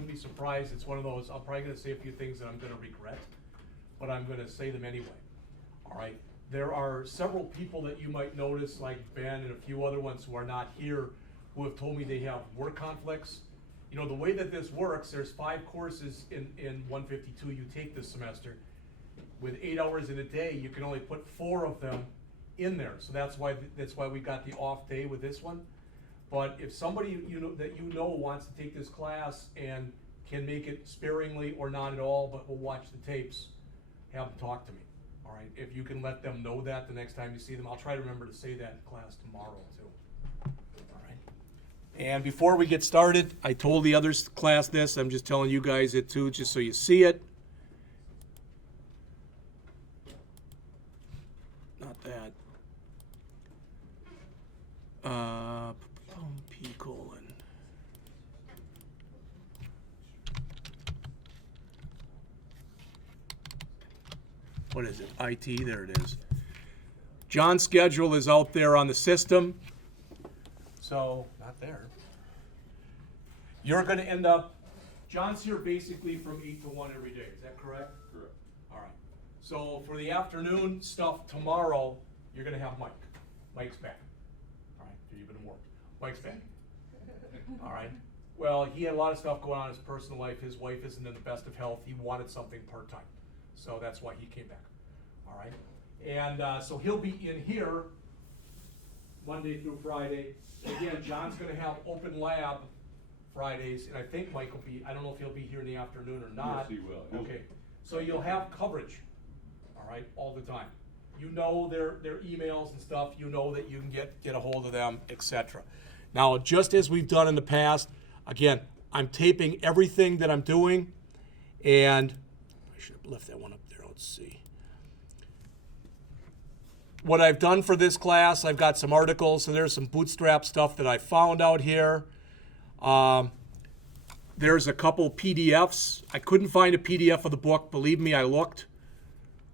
wouldn't be surprised. It's one of those, I'm probably gonna say a few things that I'm gonna regret, but I'm gonna say them anyway. All right, there are several people that you might notice, like Ben and a few other ones who are not here, who have told me they have work conflicts. You know, the way that this works, there's 5 courses in 152 you take this semester. With 8 hours in a day, you can only put 4 of them in there. So that's why we got the off day with this one. But if somebody that you know wants to take this class and can make it sparingly or not at all, but will watch the tapes, have them talk to me. All right, if you can let them know that the next time you see them, I'll try to remember to say that in class tomorrow too. All right. And before we get started, I told the other class this. I'm just telling you guys it too, just so you see it. Not that. P colon. What is it? IT, there it is. John's schedule is out there on the system. So, not there. You're going to end up, John's here basically from 8 to 1 every day. Is that correct? Correct. All right. So for the afternoon stuff tomorrow, you're going to have Mike. Mike's back. All right. So you've been worked. Mike's back. All right. Well, he had a lot of stuff going on in his personal life. His wife isn't in the best of health. He wanted something part-time. So that's why he came back. All right. And so he'll be in here Monday through Friday. Again, John's going to have open lab Fridays, and I think Mike will be, I don't know if he'll be here in the afternoon or not. Yes, he will. Okay. So you'll have coverage, all right, all the time. You know their emails and stuff. You know that you can get a hold of them, etc. Now, just as we've done in the past, again, I'm taping everything that I'm doing, and I should have left that one up there. Let's see. What I've done for this class, I've got some articles. So there's some Bootstrap stuff that I found out here. There's a couple PDFs. I couldn't find a PDF of the book. Believe me, I looked.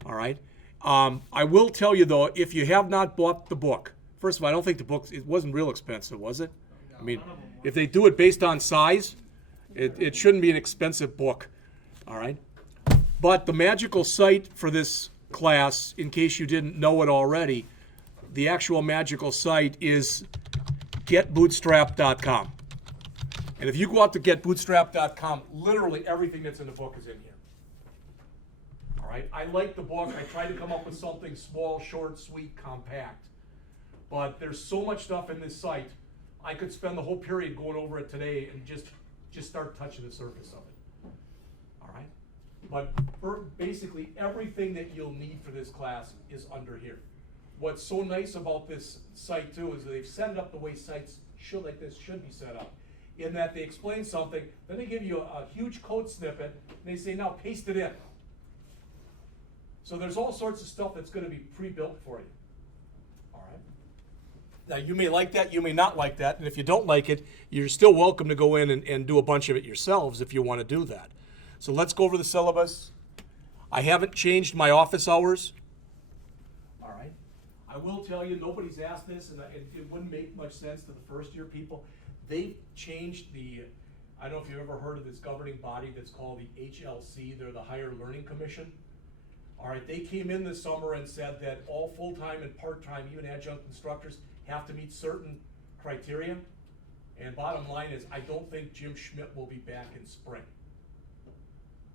All right. I will tell you, though, if you have not bought the book, first of all, I don't think the book, it wasn't real expensive, was it? I mean, if they do it based on size, it shouldn't be an expensive book. All right. But the magical site for this class, in case you didn't know it already, the actual magical site is getbootstrap.com. And if you go out to getbootstrap.com, literally everything that's in the book is in here. All right, I like the book. I tried to come up with something small, short, sweet, compact. But there's so much stuff in this site, I could spend the whole period going over it today and just start touching the surface of it. All right? But for basically everything that you'll need for this class is under here. What's so nice about this site too is that they've set it up the way sites like this should be set up. In that they explain something, then they give you a huge code snippet, and they say, now paste it in. So there's all sorts of stuff that's going to be pre-built for you. All right? Now you may like that, you may not like that, and if you don't like it, you're still welcome to go in and do a bunch of it yourselves if you want to do that. So let's go over the syllabus. I haven't changed my office hours. All right? I will tell you, nobody's asked this, and it wouldn't make much sense to the first year people. They've changed I don't know if you've ever heard of this governing body that's called the HLC. They're the Higher Learning Commission. All right, they came in this summer and said that all full-time and part-time, even adjunct instructors, have to meet certain criteria. And bottom line is, I don't think Jim Schmidt will be back in spring.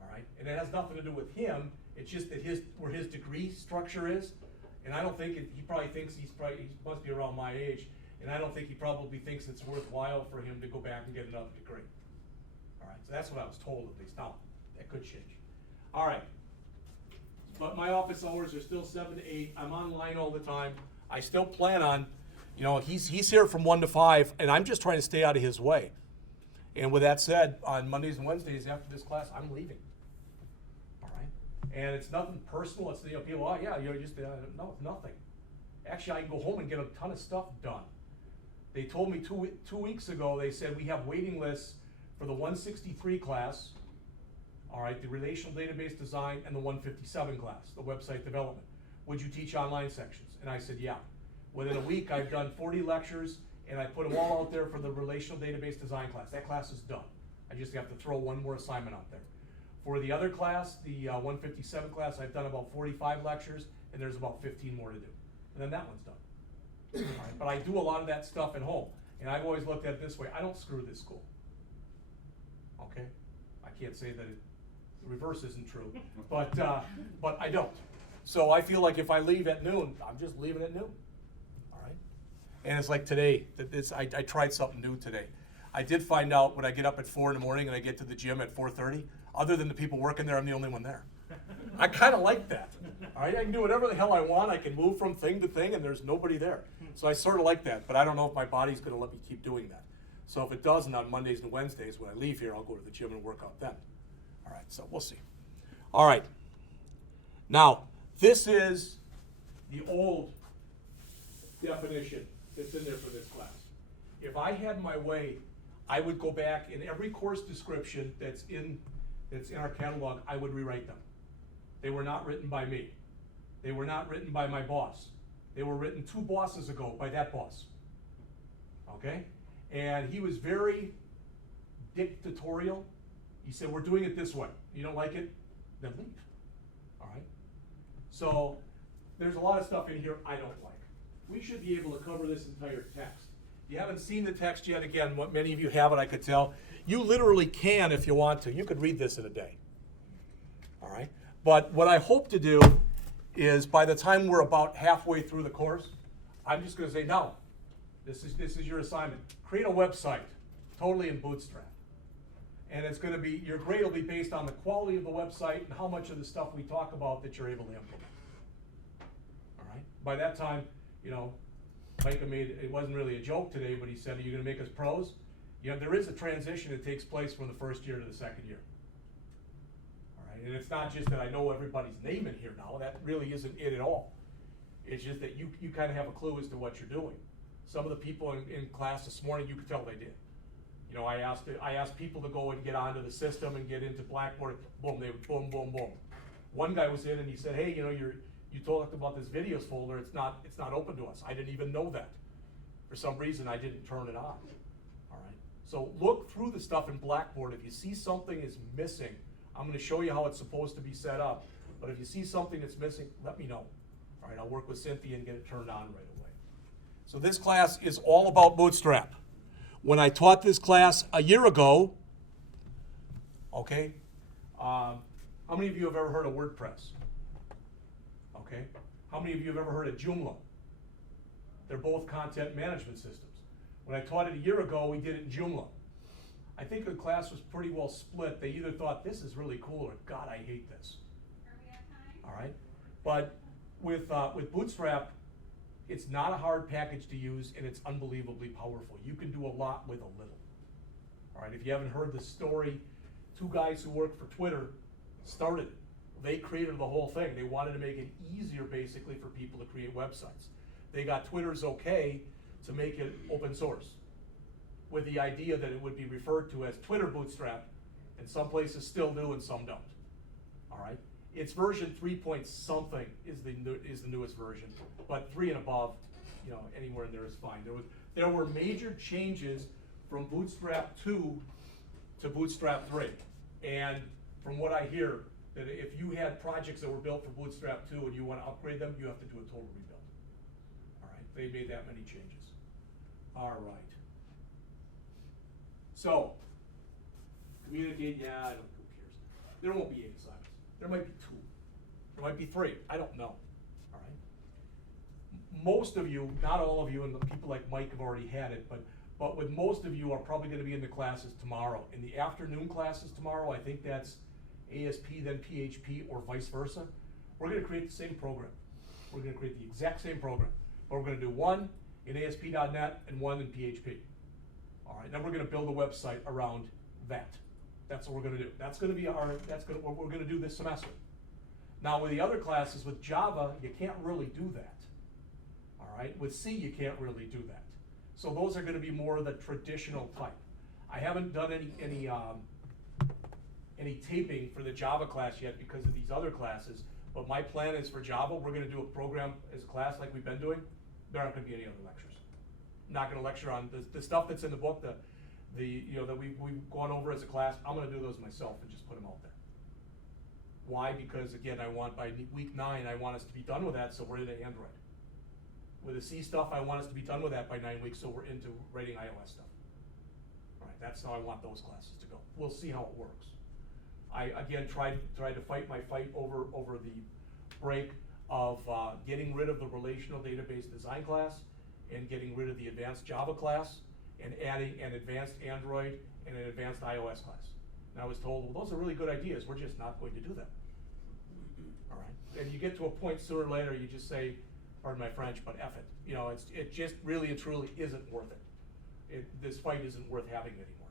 All right, and it has nothing to do with him. It's just that where his degree structure is, and I don't think he probably thinks he must be around my age. And I don't think he probably thinks it's worthwhile for him to go back and get another degree. All right, so that's what I was told at least. Now, that could change. All right, but my office hours are still 7 to 8. I'm online all the time. I still plan on, he's here from 1 to 5, and I'm just trying to stay out of his way. And with that said, on Mondays and Wednesdays after this class, I'm leaving. All right, and it's nothing personal. It's people, no, it's nothing. Actually, I can go home and get a ton of stuff done. They told me two weeks ago, they said we have waiting lists for the 163 class, all right, the relational database design, and the 157 class, the website development. Would you teach online sections? And I said, yeah. Within a week, I've done 40 lectures, and I put them all out there for the relational database design class. That class is done. I just have to throw one more assignment out there. For the other class, the 157 class, I've done about 45 lectures, and there's about 15 more to do. And then that one's done. All right, but I do a lot of that stuff at home, and I've always looked at it this way. I don't screw this school. Okay? I can't say that the reverse isn't true, but I don't. So I feel like if I leave at noon, I'm just leaving at noon. All right? And it's like today, I tried something new today. I did find out when I get up at 4 in the morning and I get to the gym at 4:30, other than the people working there, I'm the only one there. I kind of like that. All right, I can do whatever the hell I want. I can move from thing to thing, and there's nobody there. So I sort of like that, but I don't know if my body's going to let me keep doing that. So if it doesn't, on Mondays and Wednesdays when I leave here, I'll go to the gym and work out then. All right, so we'll see. All right. Now, this is the old definition that's in there for this class. If I had my way, I would go back in every course description that's in our catalog, I would rewrite them. They were not written by me. They were not written by my boss. They were written 2 bosses ago by that boss. Okay? And he was very dictatorial. He said, we're doing it this way. You don't like it? Then leave. All right? So there's a lot of stuff in here I don't like. We should be able to cover this entire text. If you haven't seen the text yet, again, what many of you haven't, I could tell. You literally can if you want to. You could read this in a day. All right? But what I hope to do is by the time we're about halfway through the course, I'm just going to say, no, this is your assignment. Create a website, totally in Bootstrap. And it's going to be, your grade will be based on the quality of the website and how much of the stuff we talk about that you're able to implement. All right? By that time, you know, Micah made, it wasn't really a joke today, but he said, are you going to make us pros? You know, there is a transition that takes place from the first year to the second year. All right? And it's not just that I know everybody's name in here now. That really isn't it at all. It's just that you kind of have a clue as to what you're doing. Some of the people in class this morning, you could tell they did. You know, I asked people to go and get onto the system and get into Blackboard. Boom, they would boom, boom, boom. One guy was in and he said, hey, you know, you talked about this videos folder. It's not open to us. I didn't even know that. For some reason, I didn't turn it on. All right. So look through the stuff in Blackboard. If you see something is missing, I'm going to show you how it's supposed to be set up. But if you see something that's missing, let me know. All right, I'll work with Cynthia and get it turned on right away. So this class is all about Bootstrap. When I taught this class a year ago, okay, how many of you have ever heard of WordPress? Okay, how many of you have ever heard of Joomla? They're both content management systems. When I taught it a year ago, we did it in Joomla. I think the class was pretty well split. They either thought this is really cool or God, I hate this. All right, but with Bootstrap, it's not a hard package to use, and it's unbelievably powerful. You can do a lot with a little. All right, if you haven't heard the story, 2 guys who worked for Twitter started it. They created the whole thing. They wanted to make it easier, basically, for people to create websites. They got Twitter's okay to make it open source, with the idea that it would be referred to as Twitter Bootstrap, and some places still do and some don't. All right. It's version 3 point something is the newest version, but 3 and above, you know, anywhere in there is fine. There were major changes from Bootstrap 2 to Bootstrap 3, and from what I hear, that if you had projects that were built for Bootstrap 2 and you want to upgrade them, you have to do a total rebuild. All right, they made that many changes. All right. So, communicate, yeah, I don't, who cares? There won't be 8 assignments. There might be 2. There might be 3. I don't know. All right. Most of you, not all of you, and the people like Mike have already had it, but with most of you are probably going to be in the classes tomorrow. In the afternoon classes tomorrow, I think that's ASP, then PHP, or vice versa. We're going to create the same program. We're going to create the exact same program, but we're going to do one in ASP.NET and one in PHP. All right. Then we're going to build a website around that. That's what we're going to do. That's going to be what we're going to do this semester. Now with the other classes, with Java, you can't really do that. All right. With C, you can't really do that. So those are going to be more of the traditional type. I haven't done any taping for the Java class yet because of these other classes. But my plan is for Java, we're going to do a program as a class like we've been doing. There aren't going to be any other lectures. I'm not going to lecture on the stuff that's in the book. that we've gone over as a class, I'm gonna do those myself and just put them out there. Why? Because again, I want by week 9, I want us to be done with that, so we're into Android. With the C stuff, I want us to be done with that by 9 weeks, so we're into writing iOS stuff. All right, that's how I want those classes to go. We'll see how it works. I again tried to fight my fight over the break of getting rid of the relational database design class and getting rid of the advanced Java class and adding an advanced Android and an advanced iOS class. And I was told, well, those are really good ideas. We're just not going to do them. All right, and you get to a point sooner or later, you just say, pardon my French, but F it. You know, it just really and truly isn't worth it. This fight isn't worth having anymore.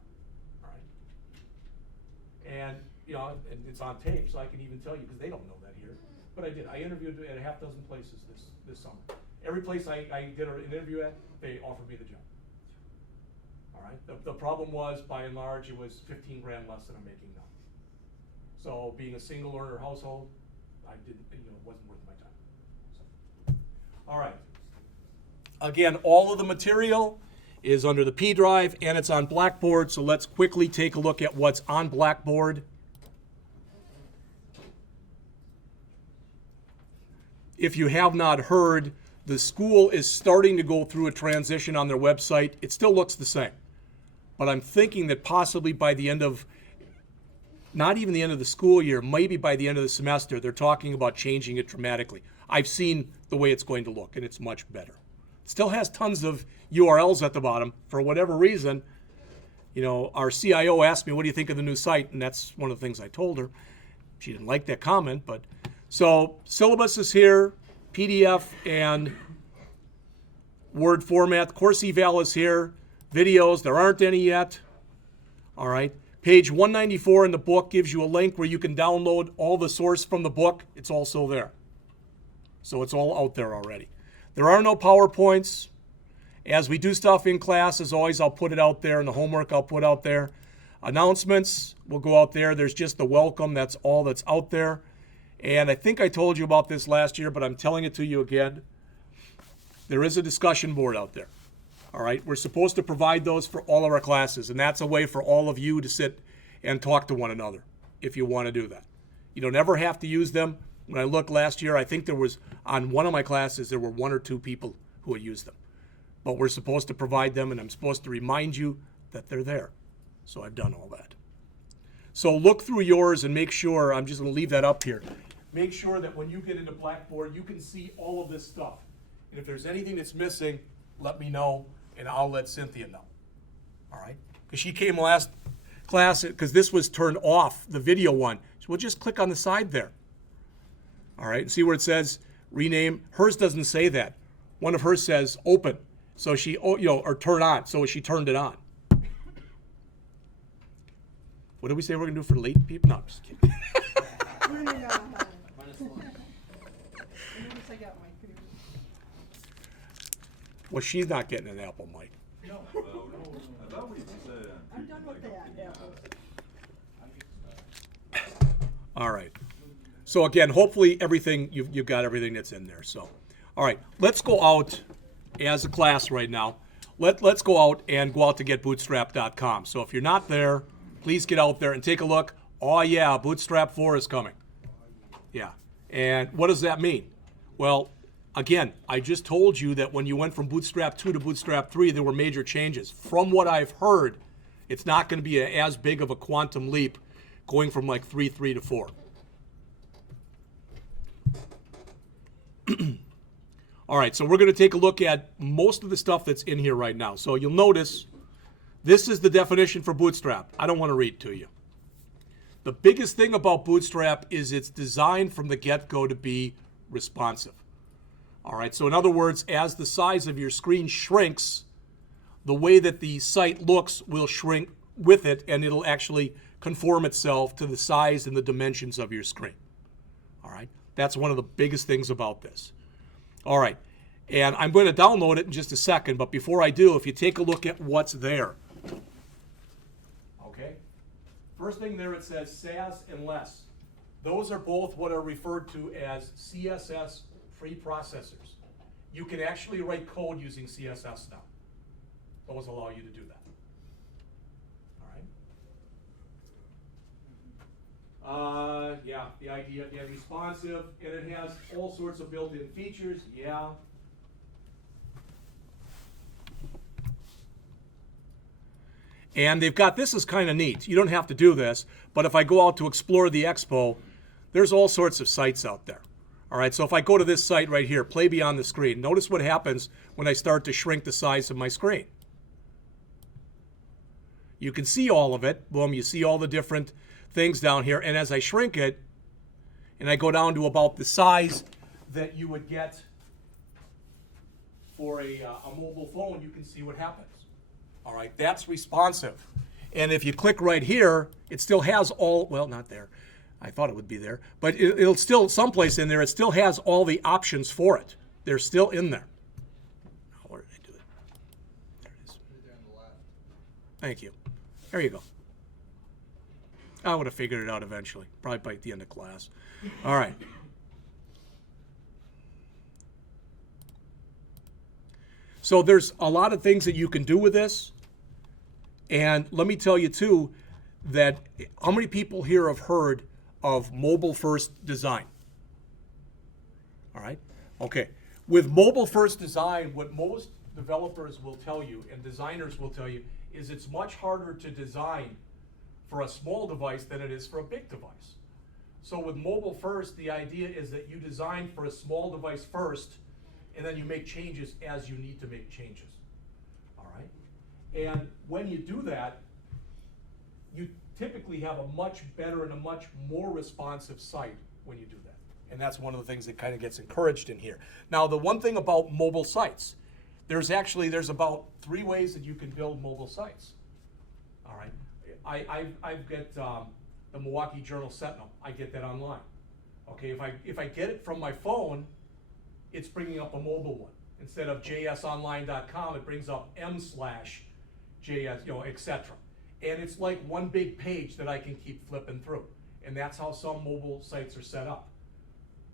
All right, and you know, and it's on tape, so I can even tell you because they don't know that here. But I did. I interviewed at a half dozen places this summer. Every place I did an interview at, they offered me the job. All right. The problem was, by and large, it was 15 grand less than I'm making now. So being a single earner household, I didn't, it wasn't worth my time. So. All right. Again, all of the material is under the P drive and it's on Blackboard. So let's quickly take a look at what's on Blackboard. If you have not heard, the school is starting to go through a transition on their website. It still looks the same, but I'm thinking that possibly by the end of, not even the end of the school year, maybe by the end of the semester, they're talking about changing it dramatically. I've seen the way it's going to look, and it's much better. It still has tons of URLs at the bottom. For whatever reason, our CIO asked me, what do you think of the new site? And that's one of the things I told her. She didn't like that comment, but so syllabus is here, PDF and Word format. Course eval is here. Videos, there aren't any yet. All right. Page 194 in the book gives you a link where you can download all the source from the book. It's also there. So it's all out there already. There are no PowerPoints. As we do stuff in class, as always, I'll put it out there, and the homework I'll put out there. Announcements will go out there. There's just the welcome. That's all that's out there. And I think I told you about this last year, but I'm telling it to you again. There is a discussion board out there. All right, we're supposed to provide those for all of our classes, and that's a way for all of you to sit and talk to one another if you want to do that. You don't ever have to use them. When I looked last year, I think there was, on one of my classes, there were 1 or 2 people who had used them. But we're supposed to provide them, and I'm supposed to remind you that they're there. So I've done all that. So look through yours and make sure, I'm just going to leave that up here. Make sure that when you get into Blackboard, you can see all of this stuff. And if there's anything that's missing, let me know, and I'll let Cynthia know. All right? Because she came last class, because this was turned off, the video one. So we'll just click on the side there. All right? And see where it says rename. Hers doesn't say that. One of hers says open. So she, or turn on. So she turned it on. What did we say we're going to do for late people? No, I'm just kidding. No. I got my food. Well, she's not getting an apple, Mike. No. I thought we said. I'm done with that. All right. So again, hopefully everything, you've got everything that's in there. So, all right, let's go out as a class right now. Let's go out and go out to getbootstrap.com. So if you're not there, please get out there and take a look. Oh yeah, Bootstrap 4 is coming. Yeah. And what does that mean? Well, again, I just told you that when you went from Bootstrap 2 to Bootstrap 3, there were major changes. From what I've heard, it's not going to be as big of a quantum leap going from like 3.3 to 4. All right, so we're going to take a look at most of the stuff that's in here right now. So you'll notice this is the definition for Bootstrap. I don't want to read to you. The biggest thing about Bootstrap is it's designed from the get-go to be responsive. All right, so in other words, as the size of your screen shrinks, the way that the site looks will shrink with it, and it'll actually conform itself to the size and the dimensions of your screen. All right, that's one of the biggest things about this. All right, and I'm going to download it in just a second, but before I do, if you take a look at what's there. Okay, first thing there, it says SAS and LESS. Those are both what are referred to as CSS preprocessors. You can actually write code using CSS now. Those allow you to do that. The idea, yeah, responsive, and it has all sorts of built-in features, yeah. And they've got, this is kind of neat. You don't have to do this, but if I go out to explore the expo, there's all sorts of sites out there. All right, so if I go to this site right here, Play Beyond the Screen, notice what happens when I start to shrink the size of my screen. You can see all of it. Boom, you see all the different things down here. And as I shrink it, and I go down to about the size that you would get for a mobile phone, you can see what happens. All right, that's responsive. And if you click right here, it still has all, well, not there. I thought it would be there. But it'll still, someplace in there, it still has all the options for it. They're still in there. Oh, where did I do it? There it is. Thank you. There you go. I would have figured it out eventually, probably by the end of class. All right. So there's a lot of things that you can do with this. And let me tell you too, that how many people here have heard of mobile first design? All right. Okay. With mobile first design, what most developers will tell you and designers will tell you is it's much harder to design for a small device than it is for a big device. So with mobile first, the idea is that you design for a small device first, and then you make changes as you need to make changes. All right? And when you do that, you typically have a much better and a much more responsive site when you do that. And that's one of the things that kind of gets encouraged in here. Now, the one thing about mobile sites, there's about 3 ways that you can build mobile sites. All right? I've got the Milwaukee Journal Sentinel. I get that online. Okay, if I get it from my phone, it's bringing up a mobile one. Instead of jsonline.com, it brings up m/js, etc. And it's like one big page that I can keep flipping through. And that's how some mobile sites are set up.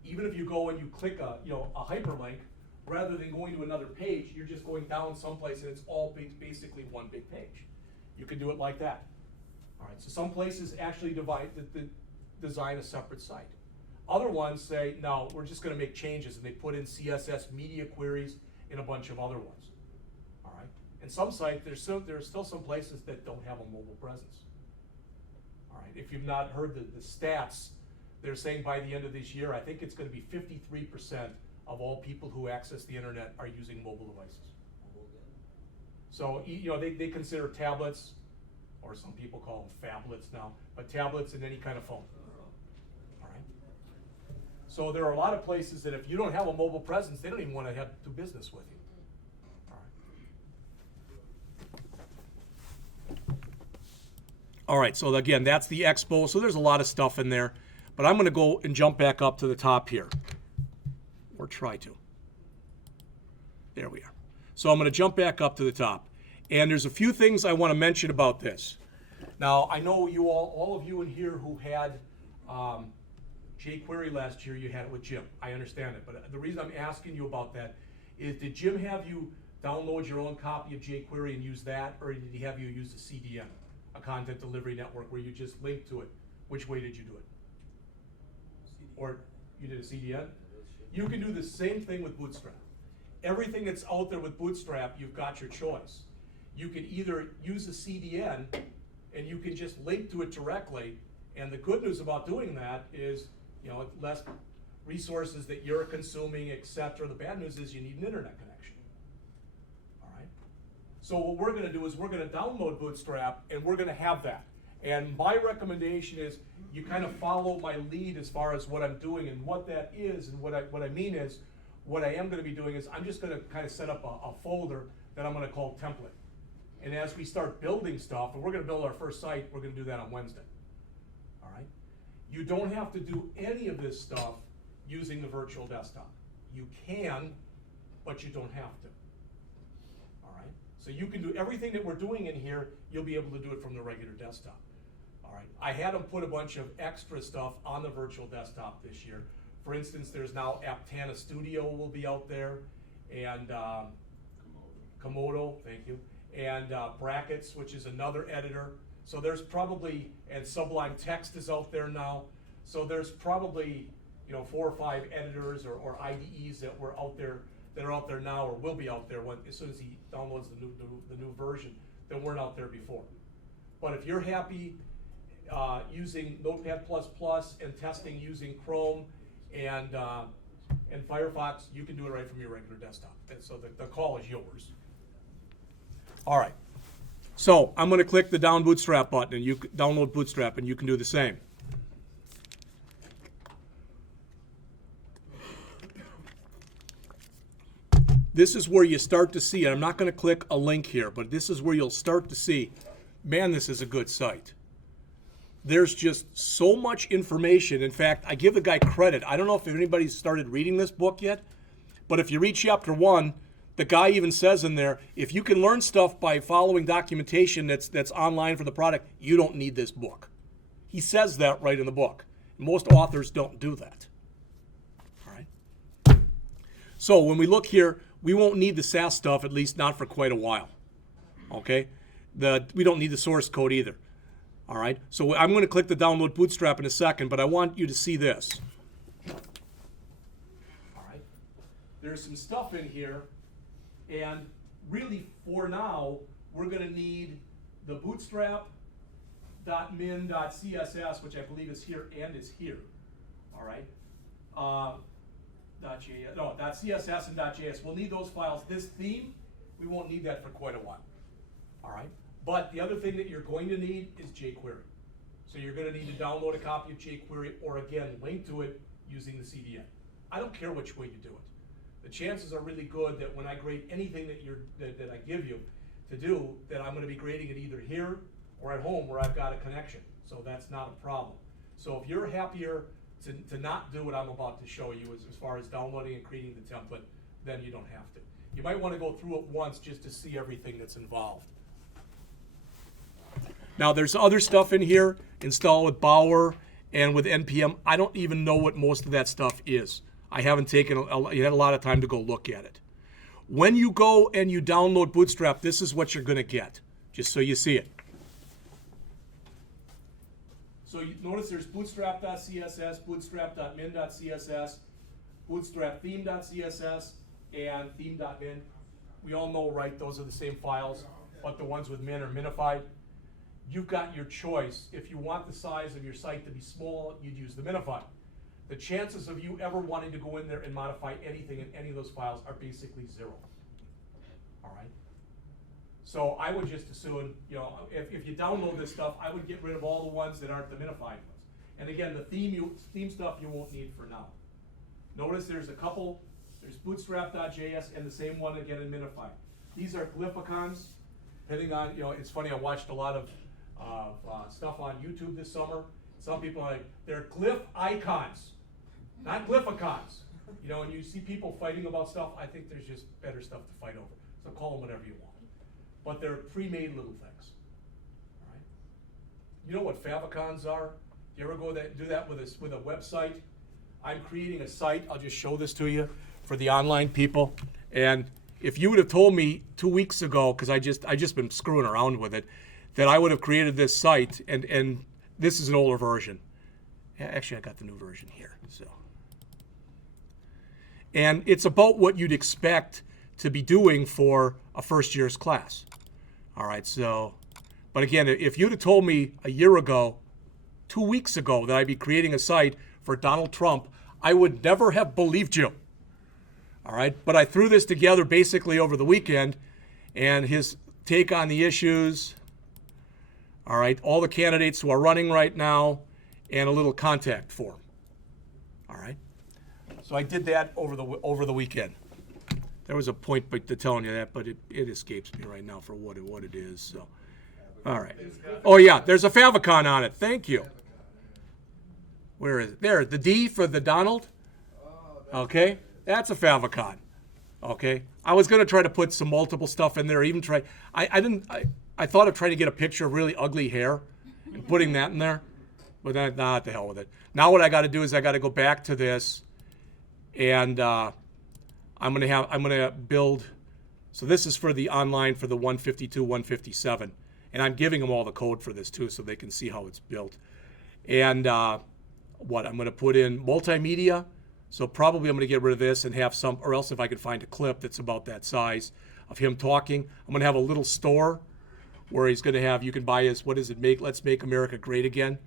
Even if you go and you click a hyperlink, rather than going to another page, you're just going down someplace and it's all basically one big page. You can do it like that. All right, so some places actually design a separate site. Other ones say, no, we're just going to make changes, and they put in CSS media queries and a bunch of other ones. All right, and some sites, there's still some places that don't have a mobile presence. All right, if you've not heard the stats, they're saying by the end of this year, I think it's going to be 53% of all people who access the internet are using mobile devices. So they consider tablets, or some people call them phablets now, but tablets and any kind of phone. All right. So there are a lot of places that if you don't have a mobile presence, they don't even want to do business with you. All right, so again, that's the expo. So there's a lot of stuff in there, but I'm going to go and jump back up to the top here, or try to. There we are. So I'm going to jump back up to the top. And there's a few things I want to mention about this. Now, I know you all of you in here who had jQuery last year, you had it with Jim. I understand it. But the reason I'm asking you about that is, did Jim have you download your own copy of jQuery and use that, or did he have you use the CDN, a content delivery network, where you just link to it? Which way did you do it? Or you did a CDN? You can do the same thing with Bootstrap. Everything that's out there with Bootstrap, you've got your choice. You can either use a CDN and you can just link to it directly. And the good news about doing that is, less resources that you're consuming, etc. The bad news is you need an internet connection. All right. So what we're going to do is we're going to download Bootstrap, and we're going to have that. And my recommendation is you kind of follow my lead as far as what I'm doing, and what that is, and what I mean is, what I am going to be doing is I'm just going to kind of set up a folder that I'm going to call template. And as we start building stuff, and we're going to build our first site, we're going to do that on Wednesday. All right? You don't have to do any of this stuff using the virtual desktop. You can, but you don't have to. All right? So you can do everything that we're doing in here, you'll be able to do it from the regular desktop. All right? I had them put a bunch of extra stuff on the virtual desktop this year. For instance, there's now Aptana Studio will be out there, and Komodo, thank you, and Brackets, which is another editor. So there's probably, and Sublime Text is out there now. So there's probably, 4 or 5 editors or IDEs that were out there, that are out there now or will be out there as soon as he downloads the new version that weren't out there before. But if you're happy using Notepad++ and testing using Chrome and Firefox, you can do it right from your regular desktop. And so the call is yours. All right. So I'm going to click the down Bootstrap button, and you can download Bootstrap, and you can do the same. This is where you start to see, and I'm not going to click a link here, but this is where you'll start to see, man, this is a good site. There's just so much information. In fact, I give the guy credit. I don't know if anybody's started reading this book yet, but if you read chapter 1, the guy even says in there, if you can learn stuff by following documentation that's online for the product, you don't need this book. He says that right in the book. Most authors don't do that. All right. So when we look here, we won't need the SAS stuff, at least not for quite a while. Okay? We don't need the source code either. All right? So I'm going to click the download Bootstrap in a second, but I want you to see this. All right? There's some stuff in here, and really for now, we're going to need the bootstrap.min.css, which I believe is here and is here. All right? .css and .js. We'll need those files. This theme, we won't need that for quite a while. All right? But the other thing that you're going to need is jQuery. So you're going to need to download a copy of jQuery or, again, link to it using the CDN. I don't care which way you do it. The chances are really good that when I grade anything that I give you to do, that I'm going to be grading it either here or at home where I've got a connection. So that's not a problem. So if you're happier to not do what I'm about to show you as far as downloading and creating the template, then you don't have to. You might want to go through it once just to see everything that's involved. Now there's other stuff in here, install with Bower and with NPM. I don't even know what most of that stuff is. I haven't taken you had a lot of time to go look at it. When you go and you download Bootstrap, this is what you're going to get, just so you see it. So you notice there's bootstrap.css, bootstrap.min.css, bootstrap-theme.css, and theme.min. We all know, right, those are the same files, but the ones with min are minified. You've got your choice. If you want the size of your site to be small, you'd use the minified. The chances of you ever wanting to go in there and modify anything in any of those files are basically 0. All right? So I would just assume, if you download this stuff, I would get rid of all the ones that aren't the minified ones. And again, the theme stuff you won't need for now. Notice there's a couple. There's bootstrap.js and the same one again in minified. These are glyphicons. Depending on, it's funny, I watched a lot of stuff on YouTube this summer. Some people are like, they're glyph icons, not glyphicons. And you see people fighting about stuff. I think there's just better stuff to fight over. So call them whatever you want. But they're pre-made little things. All right? You know what favicons are? You ever do that with a website? I'm creating a site. I'll just show this to you for the online people. And if you would have told me 2 weeks ago, because I just been screwing around with it, that I would have created this site, and this is an older version. Actually, I got the new version here. So, and it's about what you'd expect to be doing for a first year's class. All right, so, but again, if you'd have told me a year ago, 2 weeks ago, that I'd be creating a site for Donald Trump, I would never have believed you. All right, but I threw this together basically over the weekend, and his take on the issues, all right, all the candidates who are running right now, and a little contact form. All right, so I did that over the weekend. There was a point to telling you that, but it escapes me right now for what it is. So, all right. Oh yeah, there's a favicon on it. Thank you. Where is it? There, the D for the Donald. Okay, that's a favicon. Okay, I was going to try to put some multiple stuff in there. Even try. I thought of trying to get a picture of really ugly hair and putting that in there, but not the hell with it. Now what I got to do is I got to go back to this, and I'm gonna build. So this is for the online for the 152, 157, and I'm giving them all the code for this too, so they can see how it's built. And what? I'm going to put in multimedia. So probably I'm going to get rid of this and have some, or else if I could find a clip that's about that size of him talking. I'm going to have a little store where he's going to have, you can buy his, what does it make? Let's Make America Great Again.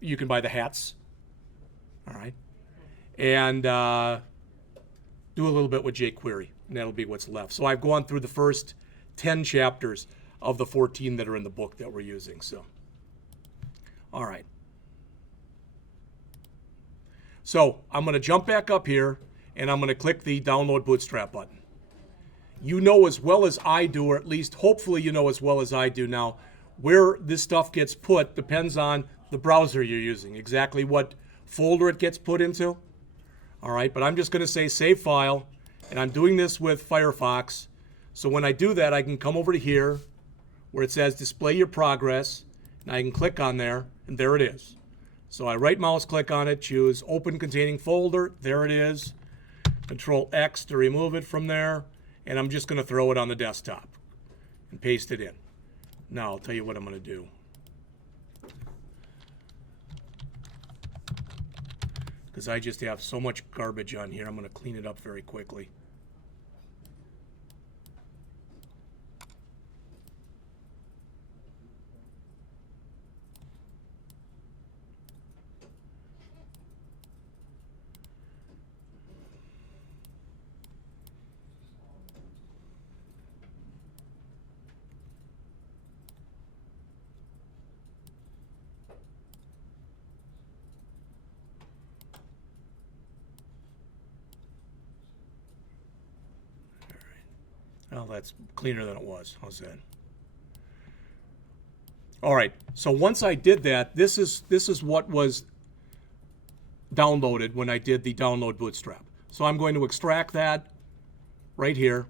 You can buy the hats. All right. And do a little bit with jQuery, and that'll be what's left. So I've gone through the first 10 chapters of the 14 that are in the book that we're using. So, all right. So I'm going to jump back up here, and I'm going to click the Download Bootstrap button. You know as well as I do, or at least hopefully you know as well as I do now, where this stuff gets put depends on the browser you're using, exactly what folder it gets put into. All right, but I'm just going to say Save File, and I'm doing this with Firefox. So when I do that, I can come over to here where it says Display Your Progress, and I can click on there, and there it is. So I right mouse click on it, choose Open Containing Folder, there it is. Control X to remove it from there, and I'm just going to throw it on the desktop and paste it in. Now I'll tell you what I'm going to do. Because I just have so much garbage on here, I'm going to clean it up very quickly. Well, that's cleaner than it was. How's that? All right. So once I did that, this is what was downloaded when I did the download Bootstrap. So I'm going to extract that right here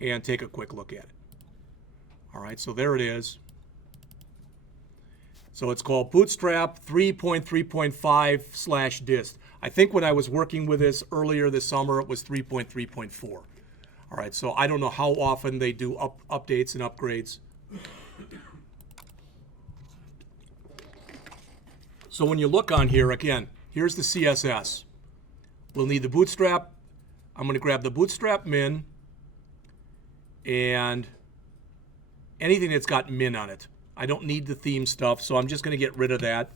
and take a quick look at it. All right. So there it is. So it's called Bootstrap 3.3.5/dist. I think when I was working with this earlier this summer, it was 3.3.4. All right, so I don't know how often they do updates and upgrades. So when you look on here, again, here's the CSS. We'll need the Bootstrap. I'm going to grab the Bootstrap min and anything that's got min on it. I don't need the theme stuff, so I'm just going to get rid of that.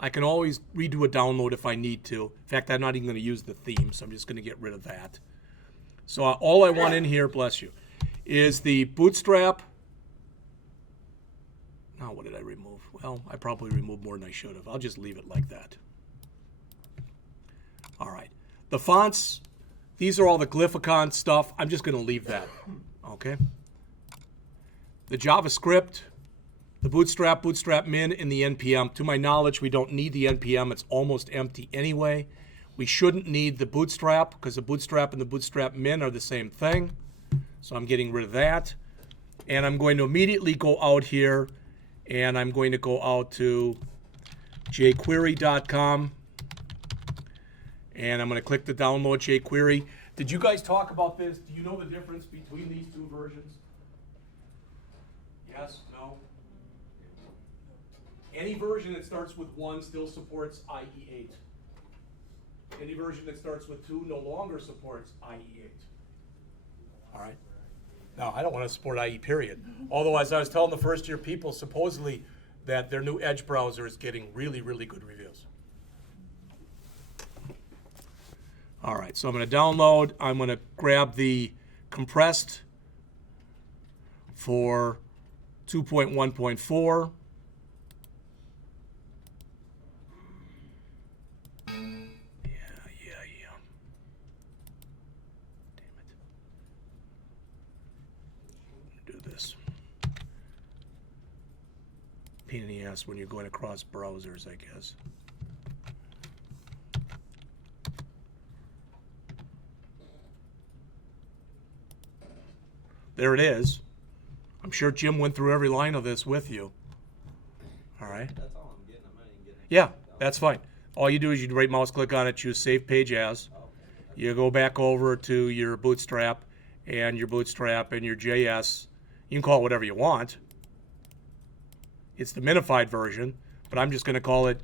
I can always redo a download if I need to. In fact, I'm not even going to use the theme, so I'm just going to get rid of that. So all I want in here, bless you, is the Bootstrap. Now, what did I remove? Well, I probably removed more than I should have. I'll just leave it like that. All right. The fonts, these are all the Glyphicon stuff. I'm just going to leave that. Okay. The JavaScript, the Bootstrap, Bootstrap min, and the NPM. To my knowledge, we don't need the NPM. It's almost empty anyway. We shouldn't need the Bootstrap because the Bootstrap and the Bootstrap min are the same thing. So I'm getting rid of that. And I'm going to immediately go out here and I'm going to go out to jQuery.com and I'm going to click the download jQuery. Did you guys talk about this? Do you know the difference between these two versions? Yes? No? Any version that starts with 1 still supports IE8. Any version that starts with 2 no longer supports IE8. All right? No, I don't want to support IE period. Although, as I was telling the first year people, supposedly that their new Edge browser is getting really, really good reviews. All right, so I'm going to download. I'm going to grab the compressed for 2.1.4. Pain in the ass when you're going across browsers, I guess. There it is. I'm sure Jim went through every line of this with you. All right. That's all I'm getting. I'm not even getting. Yeah, that's fine. All you do is you right mouse click on it, choose Save Page As. You go back over to your Bootstrap and your JS. You can call it whatever you want. It's the minified version, but I'm just going to call it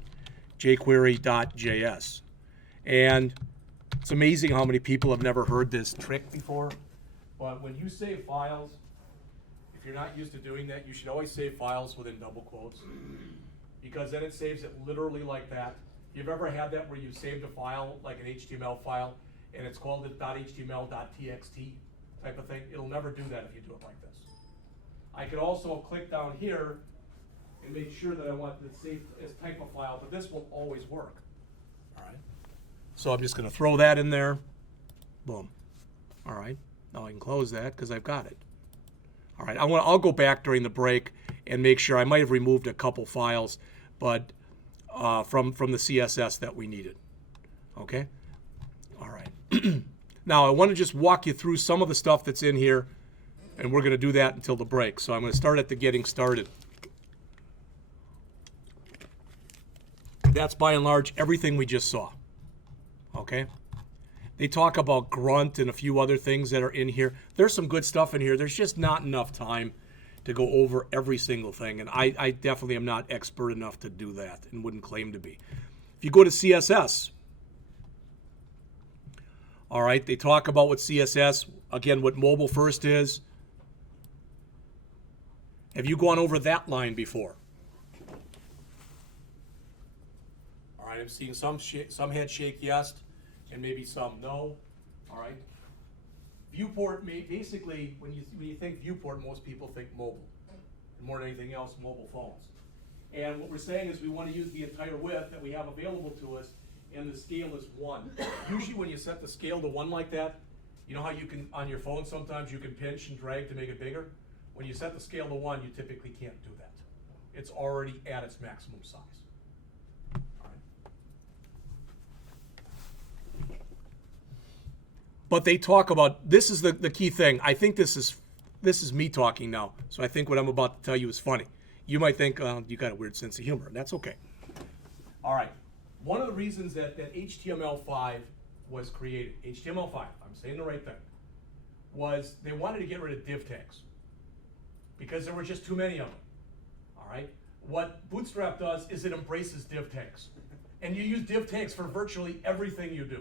jQuery.js. And it's amazing how many people have never heard this trick before. But when you save files, if you're not used to doing that, you should always save files within double quotes, because then it saves it literally like that. If you've ever had that where you saved a file, like an HTML file, and it's called it .html.txt type of thing, it'll never do that if you do it like this. I could also click down here and make sure that I want the save as type of file, but this will always work. All right. So I'm just going to throw that in there. Boom. All right. Now I can close that because I've got it. All right. I'll go back during the break and make sure. I might have removed a couple files, but from the CSS that we needed. Okay. All right. Now I want to just walk you through some of the stuff that's in here, and we're going to do that until the break. So I'm going to start at the getting started. That's by and large everything we just saw. Okay? They talk about Grunt and a few other things that are in here. There's some good stuff in here. There's just not enough time to go over every single thing, and I definitely am not expert enough to do that and wouldn't claim to be. If you go to CSS, all right, they talk about what CSS, again, what mobile first is. Have you gone over that line before? All right, I'm seeing some head shake yes, and maybe some no. All right. Viewport, basically, when you think viewport, most people think mobile. And more than anything else, mobile phones. And what we're saying is we want to use the entire width that we have available to us, and the scale is 1. Usually when you set the scale to 1 like that, you know how you can, on your phone sometimes you can pinch and drag to make it bigger? When you set the scale to 1, you typically can't do that. It's already at its maximum size. All right. But they talk about, this is the key thing. I think this is me talking now, so I think what I'm about to tell you is funny. You might think, you got a weird sense of humor, and that's okay. All right. One of the reasons that HTML5 was created, HTML5, I'm saying the right thing, was they wanted to get rid of div tags because there were just too many of them. All right. What Bootstrap does is it embraces div tags, and you use div tags for virtually everything you do.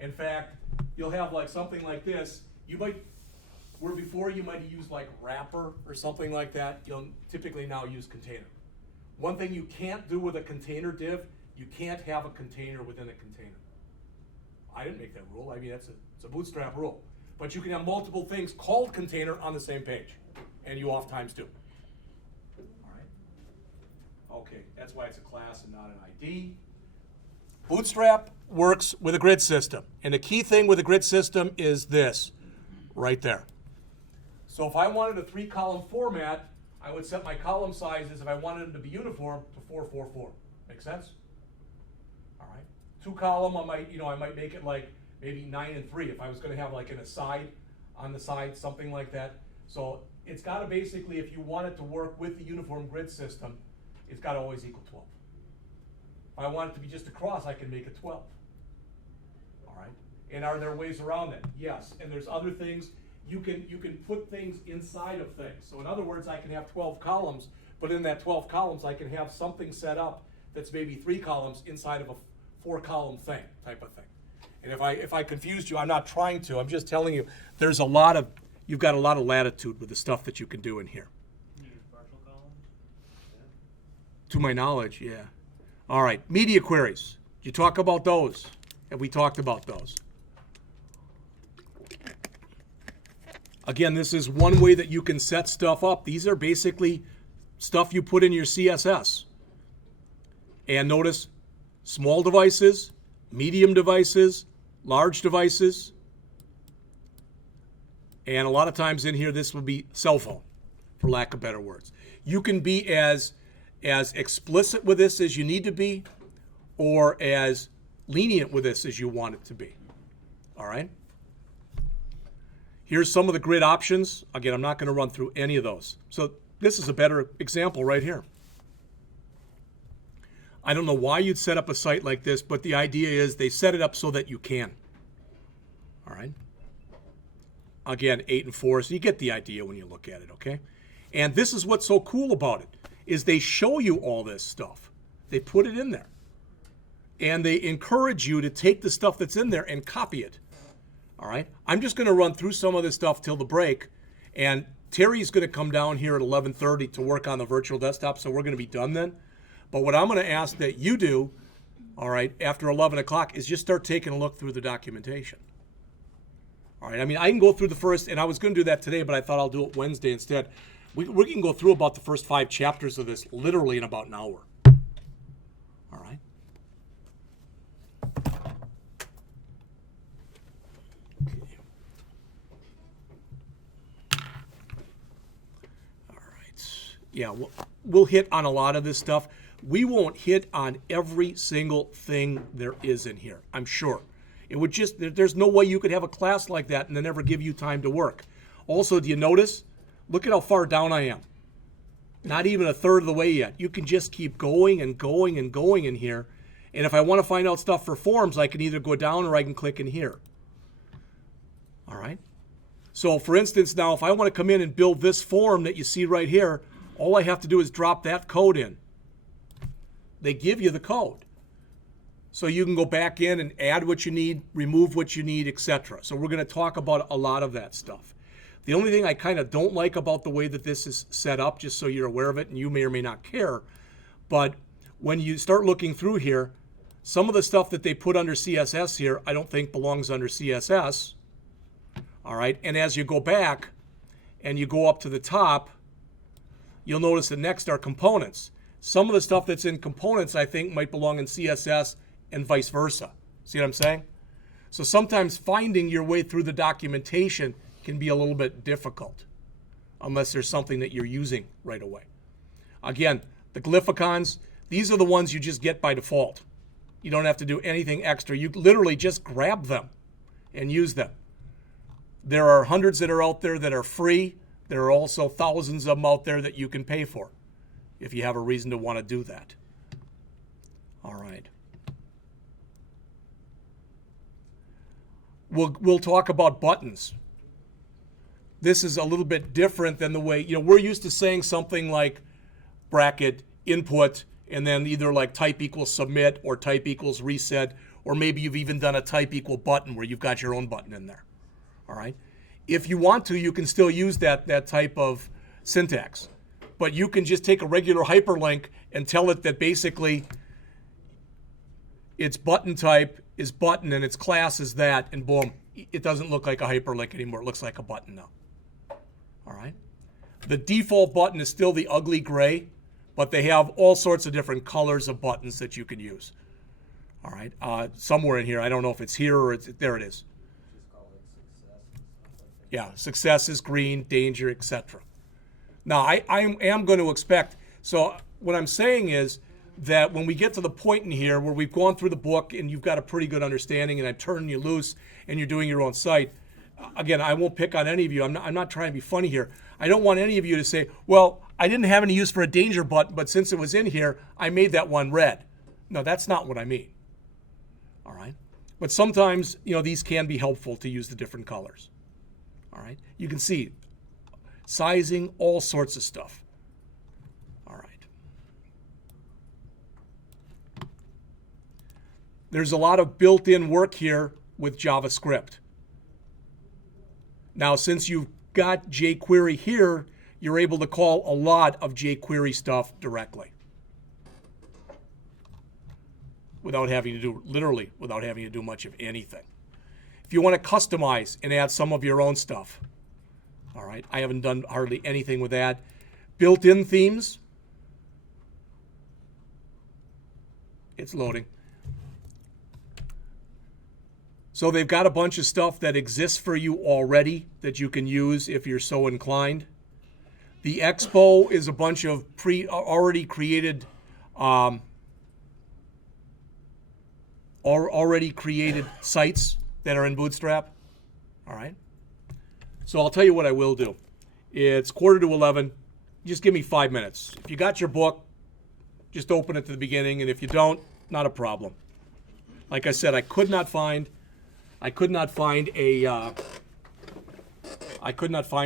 In fact, you'll have like something like this. You might, where before you might use like wrapper or something like that, you'll typically now use container. One thing you can't do with a container div, you can't have a container within a container. I didn't make that rule. I mean, it's a Bootstrap rule. But you can have multiple things called container on the same page, and you oftentimes do. All right. Okay, that's why it's a class and not an ID. Bootstrap works with a grid system, and the key thing with a grid system is this, right there. So if I wanted a 3-column format, I would set my column sizes, if I wanted them to be uniform, to 444. Make sense? All right. 2-column, I might make it like maybe 9 and 3 if I was going to have like an aside on the side, something like that. So it's got to basically, if you want it to work with the uniform grid system, it's got to always equal 12. If I want it to be just across, I can make it 12. All right. And are there ways around that? Yes. And there's other things. You can put things inside of things. So in other words, I can have 12 columns, but in that 12 columns, I can have something set up that's maybe 3 columns inside of a 4-column thing, type of thing. And if I confused you, I'm not trying to. I'm just telling you, you've got a lot of latitude with the stuff that you can do in here. Can you use partial columns? Yeah. To my knowledge, yeah. All right, media queries. Did you talk about those? Have we talked about those? Again, this is one way that you can set stuff up. These are basically stuff you put in your CSS. And notice, small devices, medium devices, large devices. And a lot of times in here, this would be cell phone, for lack of better words. You can be as explicit with this as you need to be, or as lenient with this as you want it to be. All right? Here's some of the grid options. Again, I'm not going to run through any of those. So this is a better example right here. I don't know why you'd set up a site like this, but the idea is they set it up so that you can. All right? Again, 8 and 4, so you get the idea when you look at it, okay? And this is what's so cool about it, is they show you all this stuff. They put it in there. And they encourage you to take the stuff that's in there and copy it. All right? I'm just going to run through some of this stuff till the break. And Terry's going to come down here at 11:30 to work on the virtual desktop, so we're going to be done then. But what I'm going to ask that you do, all right, after 11 o'clock is just start taking a look through the documentation. All right, I mean, I can go through the first, and I was going to do that today, but I thought I'll do it Wednesday instead. We can go through about the first 5 chapters of this literally in about an hour. All right? Okay. All right. Yeah, we'll hit on a lot of this stuff. We won't hit on every single thing there is in here, I'm sure. It would just, there's no way you could have a class like that and then never give you time to work. Also, do you notice? Look at how far down I am. Not even a third of the way yet. You can just keep going and going and going in here. And if I want to find out stuff for forms, I can either go down or I can click in here. All right? So for instance, now if I want to come in and build this form that you see right here, all I have to do is drop that code in. They give you the code. So you can go back in and add what you need, remove what you need, etc. So we're going to talk about a lot of that stuff. The only thing I kind of don't like about the way that this is set up, just so you're aware of it, and you may or may not care, but when you start looking through here, some of the stuff that they put under CSS here, I don't think belongs under CSS. All right, and as you go back and you go up to the top, you'll notice that next are components. Some of the stuff that's in components, I think, might belong in CSS and vice versa. See what I'm saying? So sometimes finding your way through the documentation can be a little bit difficult unless there's something that you're using right away. Again, the glyphicons, these are the ones you just get by default. You don't have to do anything extra. You literally just grab them and use them. There are hundreds that are out there that are free. There are also thousands of them out there that you can pay for if you have a reason to want to do that. All right. We'll talk about buttons. This is a little bit different than the way, we're used to saying something like bracket, input, and then either like type equals submit or type equals reset, or maybe you've even done a type equal button where you've got your own button in there. All right. If you want to, you can still use that type of syntax, but you can just take a regular hyperlink and tell it that basically its button type is button and its class is that, and boom, it doesn't look like a hyperlink anymore. It looks like a button now. All right. The default button is still the ugly gray, but they have all sorts of different colors of buttons that you can use. All right. Somewhere in here, I don't know if it's here or there it is. Just call it success and stuff like that. Yeah, success is green, danger, etc. Now, I am going to expect, so what I'm saying is that when we get to the point in here where we've gone through the book and you've got a pretty good understanding and I'm turning you loose and you're doing your own site, again, I won't pick on any of you. I'm not trying to be funny here. I don't want any of you to say, well, I didn't have any use for a danger button, but since it was in here, I made that one red. No, that's not what I mean. All right? But sometimes, these can be helpful to use the different colors. All right? You can see sizing, all sorts of stuff. All right. There's a lot of built-in work here with JavaScript. Now, since you've got jQuery here, you're able to call a lot of jQuery stuff directly without having to do, literally, without having to do much of anything. If you want to customize and add some of your own stuff, all right, I haven't done hardly anything with that. Built-in themes, it's loading. So they've got a bunch of stuff that exists for you already that you can use if you're so inclined. The Expo is a bunch of already created sites that are in Bootstrap. All right. So I'll tell you what I will do. It's 10:45. Just give me 5 minutes. If you got your book, just open it to the beginning, and if you don't, not a problem. Like I said, I could not find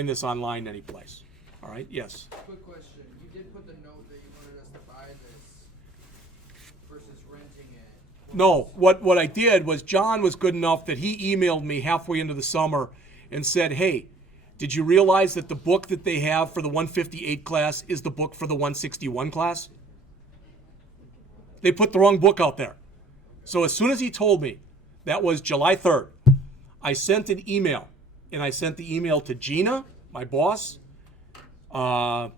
this online anyplace. All right. Yes. Quick question. You did put the note that you wanted us to buy this No, what I did was John was good enough that he emailed me halfway into the summer and said, hey, did you realize that the book that they have for the 158 class is the book for the 161 class? They put the wrong book out there. So as soon as he told me, that was July 3rd, I sent an email. And I sent the email to Gina, my boss. I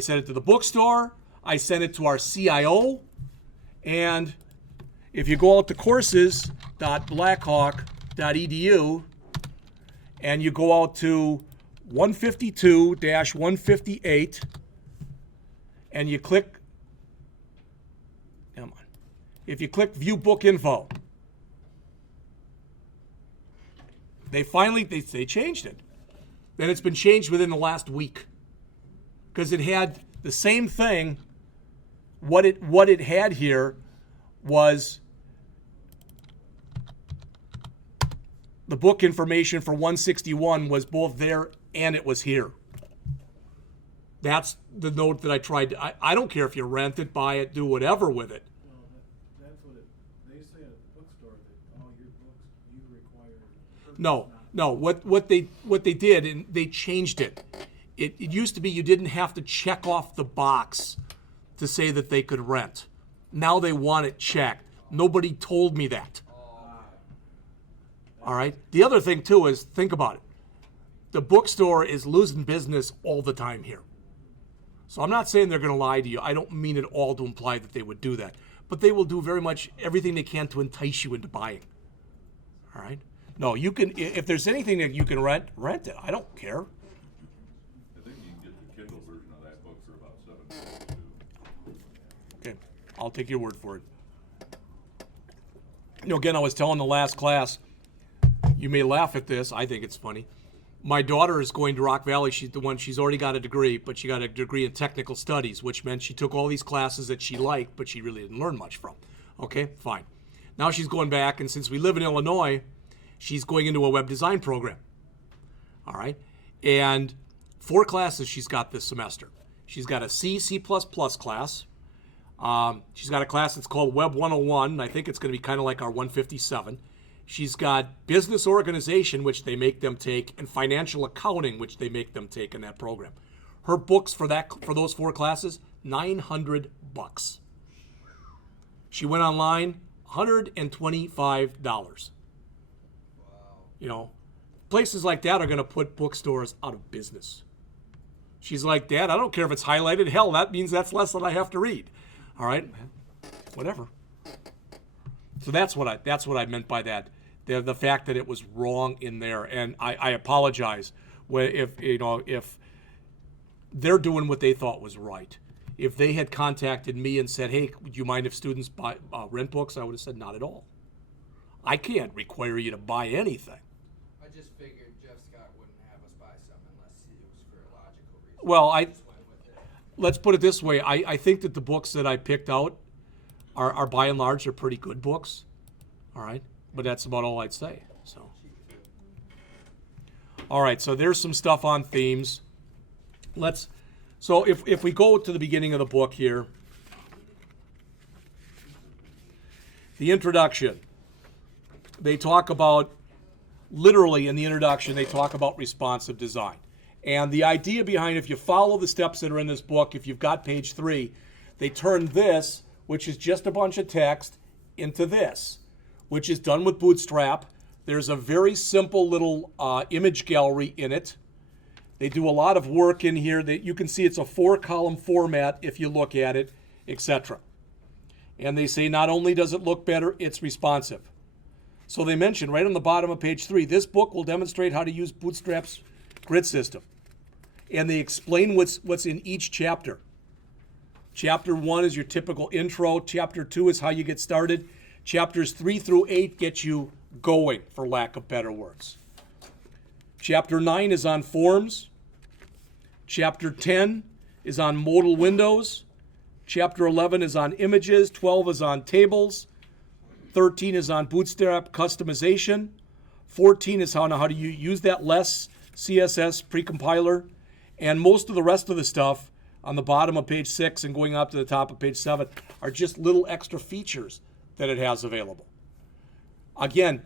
sent it to the bookstore. I sent it to our CIO. And if you go out to courses.blackhawk.edu and you go out to 152-158 and you click, come on, if you click view book info, they changed it. Then it's been changed within the last week because it had the same thing. What it had here was the book information for 161 was both there and it was here. That's the note that I tried. I don't care if you rent it, buy it, do whatever with it. Well, that's what they say at the bookstore, that all your books, you require. No. What they did, and they changed it. It used to be you didn't have to check off the box to say that they could rent. Now they want it checked. Nobody told me that. All right. The other thing too is, think about it. The bookstore is losing business all the time here. So I'm not saying they're going to lie to you. I don't mean at all to imply that they would do that. But they will do very much everything they can to entice you into buying. All right. No, you can. If there's anything that you can rent it. I don't care. I think you can get the Kindle version of that book for about $7 too. Okay, I'll take your word for it. Again, I was telling the last class, you may laugh at this. I think it's funny. My daughter is going to Rock Valley. She's already got a degree, but she got a degree in technical studies, which meant she took all these classes that she liked, but she really didn't learn much from. Okay, fine. Now she's going back, and since we live in Illinois, she's going into a web design program. All right. And 4 classes she's got this semester. She's got a C++ class. She's got a class that's called Web 101. And I think it's going to be kind of like our 157. She's got business organization, which they make them take, and financial accounting, which they make them take in that program. Her books for those 4 classes, $900. She went online, $125. You know, places like that are going to put bookstores out of business. She's like, Dad, I don't care if it's highlighted. Hell, that means that's less than I have to read. All right, whatever. So that's what I meant by that. The fact that it was wrong in there, and I apologize if they're doing what they thought was right. If they had contacted me and said, hey, would you mind if students rent books? I would have said, not at all. I can't require you to buy anything. I just figured Jeff Scott wouldn't have us buy something unless it was for a logical reason. Well, Just went with it. let's put it this way. I think that the books that I picked out are by and large, they're pretty good books. All right. But that's about all I'd say. So, all right. So there's some stuff on themes. So if we go to the beginning of the book here, the introduction, they talk about, literally in the introduction, they talk about responsive design. And the idea behind, if you follow the steps that are in this book, if you've got page 3, they turn this, which is just a bunch of text, into this, which is done with Bootstrap. There's a very simple little image gallery in it. They do a lot of work in here. You can see it's a 4-column format if you look at it, etc. And they say not only does it look better, it's responsive. So they mention right on the bottom of page 3, this book will demonstrate how to use Bootstrap's grid system. And they explain what's in each chapter. Chapter 1 is your typical intro. Chapter 2 is how you get started. Chapters 3 through 8 get you going, for lack of better words. Chapter 9 is on forms. Chapter 10 is on modal windows. Chapter 11 is on images. 12 is on tables. 13 is on Bootstrap customization. 14 is how to use that less CSS precompiler. And most of the rest of the stuff on the bottom of page 6 and going up to the top of page 7 are just little extra features that it has available. Again,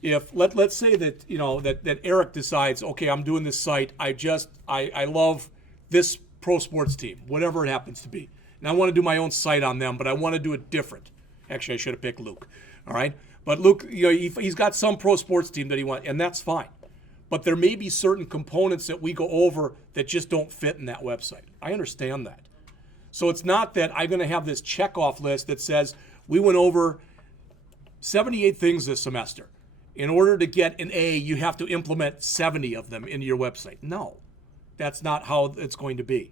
if let's say that that Eric decides, okay, I'm doing this site. I love this pro sports team, whatever it happens to be, and I want to do my own site on them, but I want to do it different. Actually, I should have picked Luke. All right, but Luke, he's got some pro sports team that he wants, and that's fine. But there may be certain components that we go over that just don't fit in that website. I understand that. So it's not that I'm going to have this checkoff list that says we went over 78 things this semester. In order to get an A, you have to implement 70 of them into your website. No, that's not how it's going to be.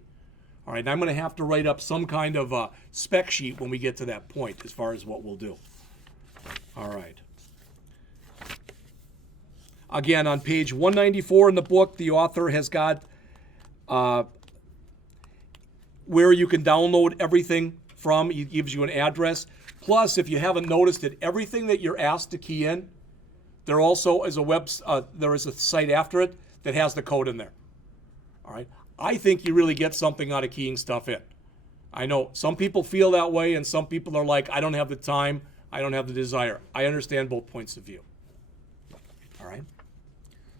All right, and I'm going to have to write up some kind of a spec sheet when we get to that point as far as what we'll do. All right. Again, on page 194 in the book, the author has got where you can download everything from. He gives you an address. Plus, if you haven't noticed it, everything that you're asked to key in, there also is there is a site after it that has the code in there. All right. I think you really get something out of keying stuff in. I know some people feel that way, and some people are like, I don't have the time, I don't have the desire. I understand both points of view. All right.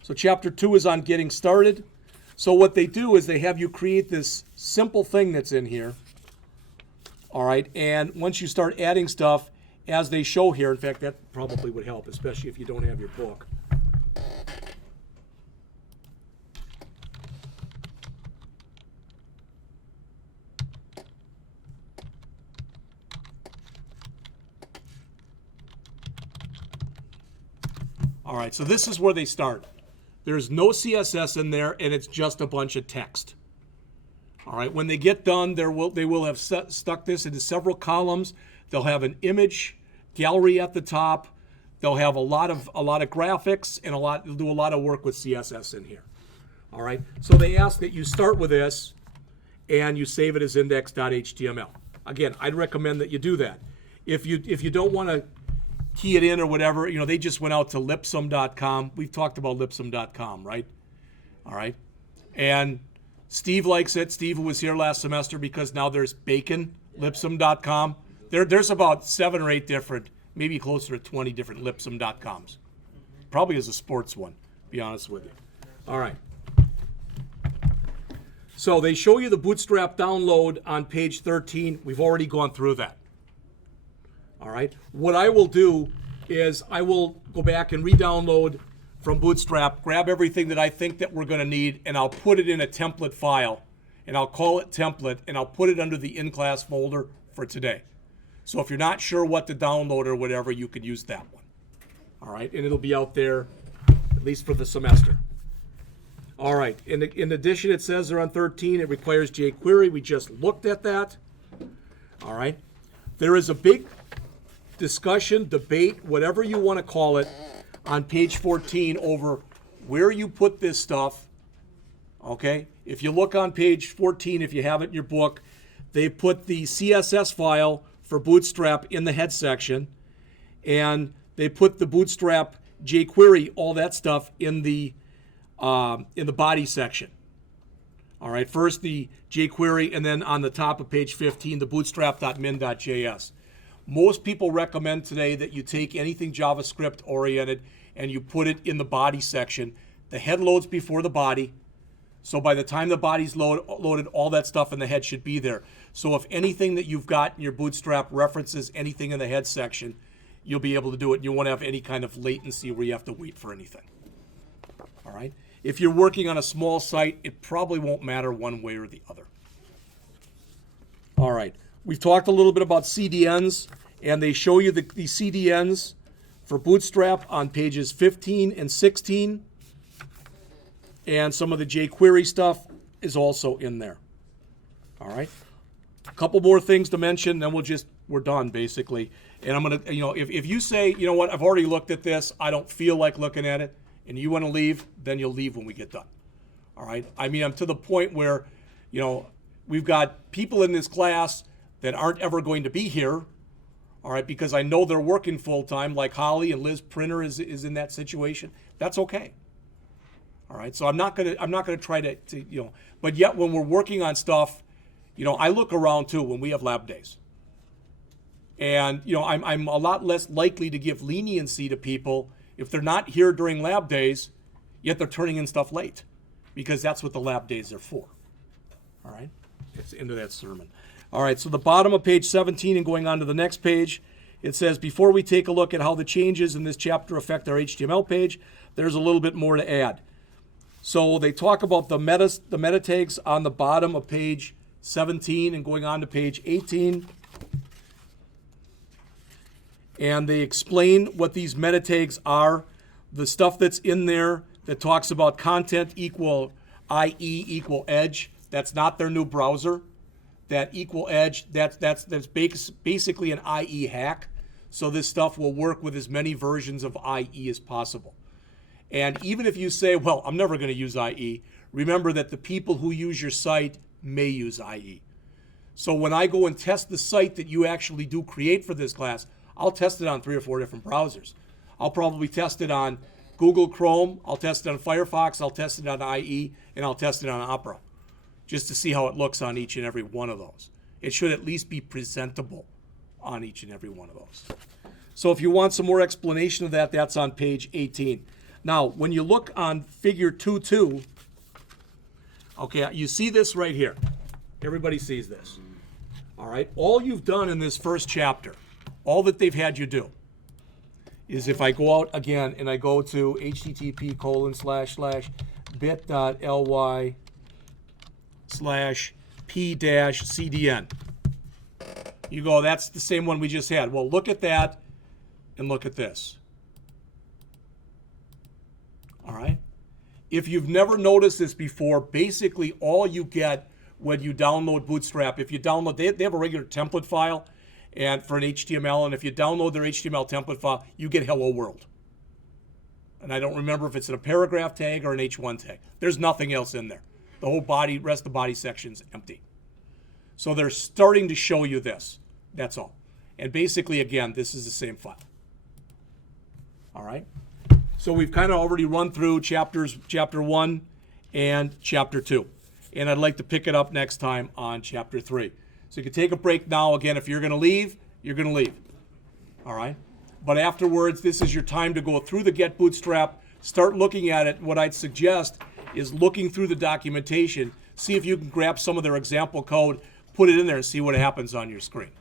So chapter 2 is on getting started. So what they do is they have you create this simple thing that's in here. All right. And once you start adding stuff, as they show here, in fact, that probably would help, especially if you don't have your book. All right, so this is where they start. There's no CSS in there, and it's just a bunch of text. All right, when they get done, they will have stuck this into several columns. They'll have an image gallery at the top. They'll have a lot of graphics and they'll do a lot of work with CSS in here. All right, so they ask that you start with this and you save it as index.html. Again, I'd recommend that you do that. If you don't want to key it in or whatever, they just went out to lipsum.com. We've talked about lipsum.com, right? All right. And Steve likes it. Steve, who was here last semester, because now there's bacon, lipsum.com. There's about 7 or 8 different, maybe closer to 20 different lipsum.coms. Probably as a sports one, to be honest with you. All right. So they show you the Bootstrap download on page 13. We've already gone through that. All right. What I will do is I will go back and re-download from Bootstrap, grab everything that I think that we're going to need, and I'll put it in a template file, and I'll call it template, and I'll put it under the in-class folder for today. So if you're not sure what to download or whatever, you could use that one. All right. And it'll be out there at least for the semester. All right. In addition, it says there on 13, it requires jQuery. We just looked at that. All right. There is a big discussion, debate, whatever you want to call it, on page 14 over where you put this stuff. Okay? If you look on page 14, if you have it in your book, they put the CSS file for Bootstrap in the head section, and they put the Bootstrap jQuery, all that stuff, in the body section. All right, first the jQuery, and then on the top of page 15, the bootstrap.min.js. Most people recommend today that you take anything JavaScript oriented and you put it in the body section. The head loads before the body, so by the time the body's loaded, all that stuff in the head should be there. So if anything that you've got in your Bootstrap references anything in the head section, you'll be able to do it. You won't have any kind of latency where you have to wait for anything. All right? If you're working on a small site, it probably won't matter one way or the other. All right. We've talked a little bit about CDNs, and they show you the CDNs for Bootstrap on pages 15 and 16. And some of the jQuery stuff is also in there. All right. A couple more things to mention, then we're done basically. And I'm gonna, if you say, you know what, I've already looked at this, I don't feel like looking at it, and you want to leave, then you'll leave when we get done. All right. I mean, I'm to the point where, we've got people in this class that aren't ever going to be here. All right, because I know they're working full time, like Holly and Liz Printer is in that situation. That's okay. All right, so I'm not gonna try to but yet when we're working on stuff, I look around too when we have lab days. And, you know, I'm a lot less likely to give leniency to people if they're not here during lab days, yet they're turning in stuff late, because that's what the lab days are for. All right? It's into that sermon. All right, so the bottom of page 17 and going on to the next page, it says, before we take a look at how the changes in this chapter affect our HTML page, there's a little bit more to add. So they talk about the meta tags on the bottom of page 17 and going on to page 18. And they explain what these meta tags are. The stuff that's in there that talks about content equal IE equal edge, that's not their new browser. That equal edge, that's basically an IE hack. So this stuff will work with as many versions of IE as possible. And even if you say, well, I'm never going to use IE, remember that the people who use your site may use IE. So when I go and test the site that you actually do create for this class, I'll test it on 3 or 4 different browsers. I'll probably test it on Google Chrome, I'll test it on Firefox, I'll test it on IE, and I'll test it on Opera, just to see how it looks on each and every one of those. It should at least be presentable on each and every one of those. So if you want some more explanation of that, that's on page 18. Now, when you look on figure 2.2, okay, you see this right here. Everybody sees this. All right, all you've done in this first chapter, all that they've had you do, is if I go out again and I go to http://bit.ly/p-cdn. You go, that's the same one we just had. Well, look at that and look at this. All right? If you've never noticed this before, basically all you get when you download Bootstrap, if you download, they have a regular template file and for an HTML, and if you download their HTML template file, you get Hello World. And I don't remember if it's in a paragraph tag or an H1 tag. There's nothing else in there. The whole body, rest of the body section's empty. So they're starting to show you this. That's all. And basically, again, this is the same file. All right? So we've kind of already run through chapter 1 and chapter 2. And I'd like to pick it up next time on chapter 3. So you can take a break now. Again, if you're going to leave, you're going to leave. All right? But afterwards, this is your time to go through the Get Bootstrap, start looking at it. What I'd suggest is looking through the documentation, see if you can grab some of their example code, put it in there, and see what happens on your screen.